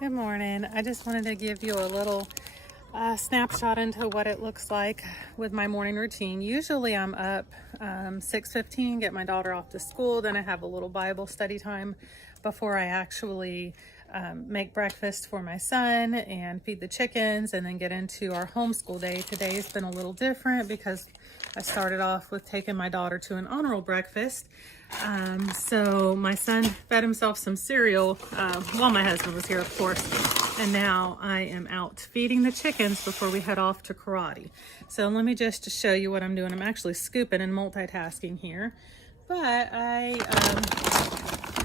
Good morning. I just wanted to give you a little snapshot into what it looks like with my morning routine. Usually I'm up 6:15, get my daughter off to school, then I have a little Bible study time before I actually make breakfast for my son and feed the chickens and then get into our homeschool day. Today has been a little different because I started off with taking my daughter to an honor roll breakfast. So my son fed himself some cereal while my husband was here, of course, and now I am out feeding the chickens before we head off to karate. So let me just show you what I'm doing. I'm actually scooping and multitasking here, but I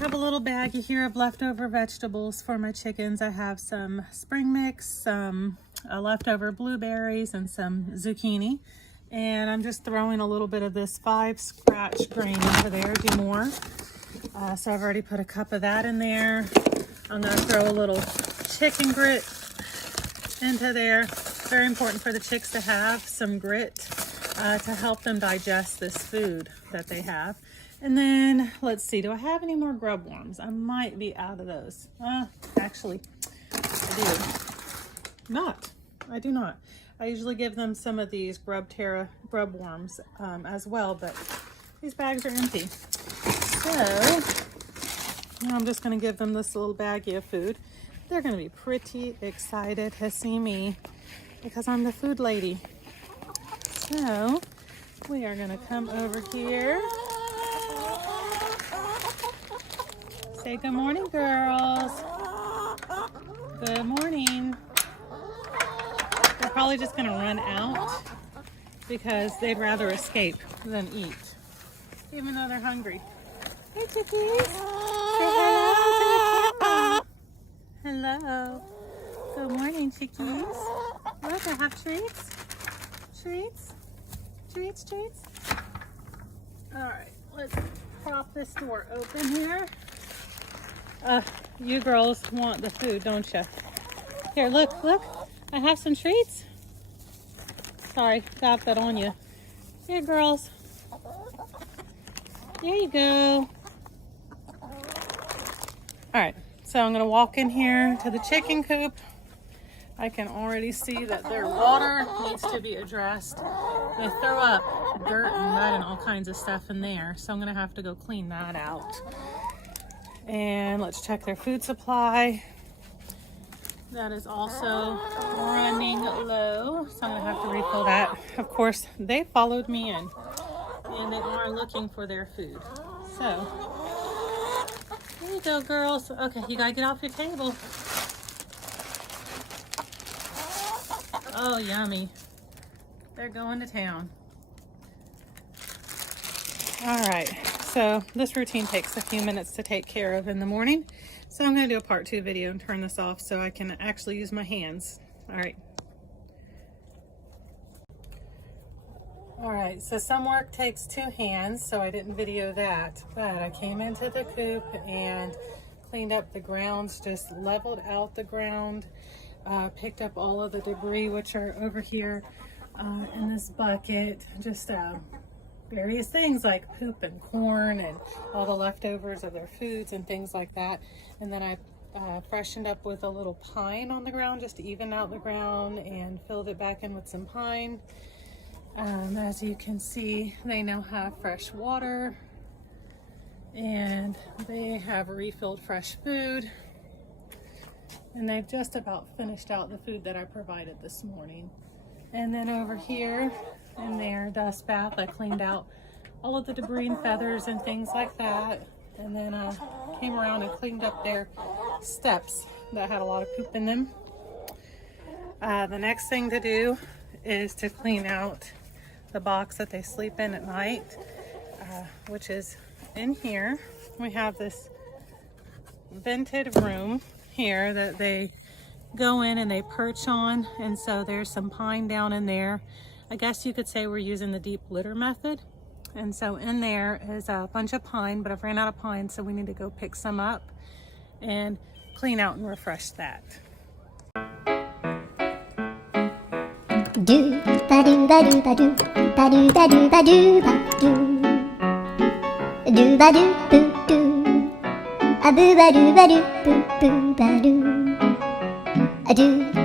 have a little baggie here of leftover vegetables for my chickens. I have some spring mix, some leftover blueberries, and some zucchini. And I'm just throwing a little bit of this 5 scratch grain into there, do more. So I've already put a cup of that in there. I'm gonna throw a little chicken grit into there. Very important for the chicks to have some grit to help them digest this food that they have. And then, let's see, do I have any more grub worms? I might be out of those. Actually, I do not. I usually give them some of these grub worms as well, but these bags are empty. So now I'm just going to give them this little baggie of food. They're going to be pretty excited to see me because I'm the food lady. So we are going to come over here. Say good morning, girls. Good morning. They're probably just going to run out because they'd rather escape than eat, even though they're hungry. Hey, chickies. Say hello to the camera. Hello. Good morning, chickies. Look, I have treats. Treats. Treats, treats. All right, let's prop this door open here. You girls want the food, don't you? Here, look. I have some treats. Sorry, got that on you. Here, girls. There you go. All right, so I'm gonna walk in here to the chicken coop. I can already see that their water needs to be addressed. They throw up dirt and mud and all kinds of stuff in there, so I'm gonna have to go clean that out. And let's check their food supply. That is also running low, so I'm gonna have to refill that. Of course, they followed me in and they are looking for their food. So, there you go, girls. Okay, you gotta get off your table. Oh, yummy. They're going to town. All right, so this routine takes a few minutes to take care of in the morning. So I'm going to do a part 2 video and turn this off so I can actually use my hands. All right, so some work takes 2 hands, so I didn't video that. But I came into the coop and cleaned up the grounds, just leveled out the ground, picked up all of the debris, which are over here in this bucket, just various things like poop and corn and all the leftovers of their foods and things like that. And then I freshened up with a little pine on the ground just to even out the ground and filled it back in with some pine. As you can see, they now have fresh water and they have refilled fresh food. And they've just about finished out the food that I provided this morning. And then over here in their dust bath, I cleaned out all of the debris and feathers and things like that. And then I came around and cleaned up their steps that had a lot of poop in them. The next thing to do is to clean out the box that they sleep in at night, which is in here. We have this vented room here that they go in and they perch on, and so there's some pine down in there. I guess you could say we're using the deep litter method. And so in there is a bunch of pine, but I've ran out of pine, so we need to go pick some up and clean out and refresh that. Do ba do ba do ba do ba do ba do ba do ba do ba do boo doo a boo ba do boo ba do. a do.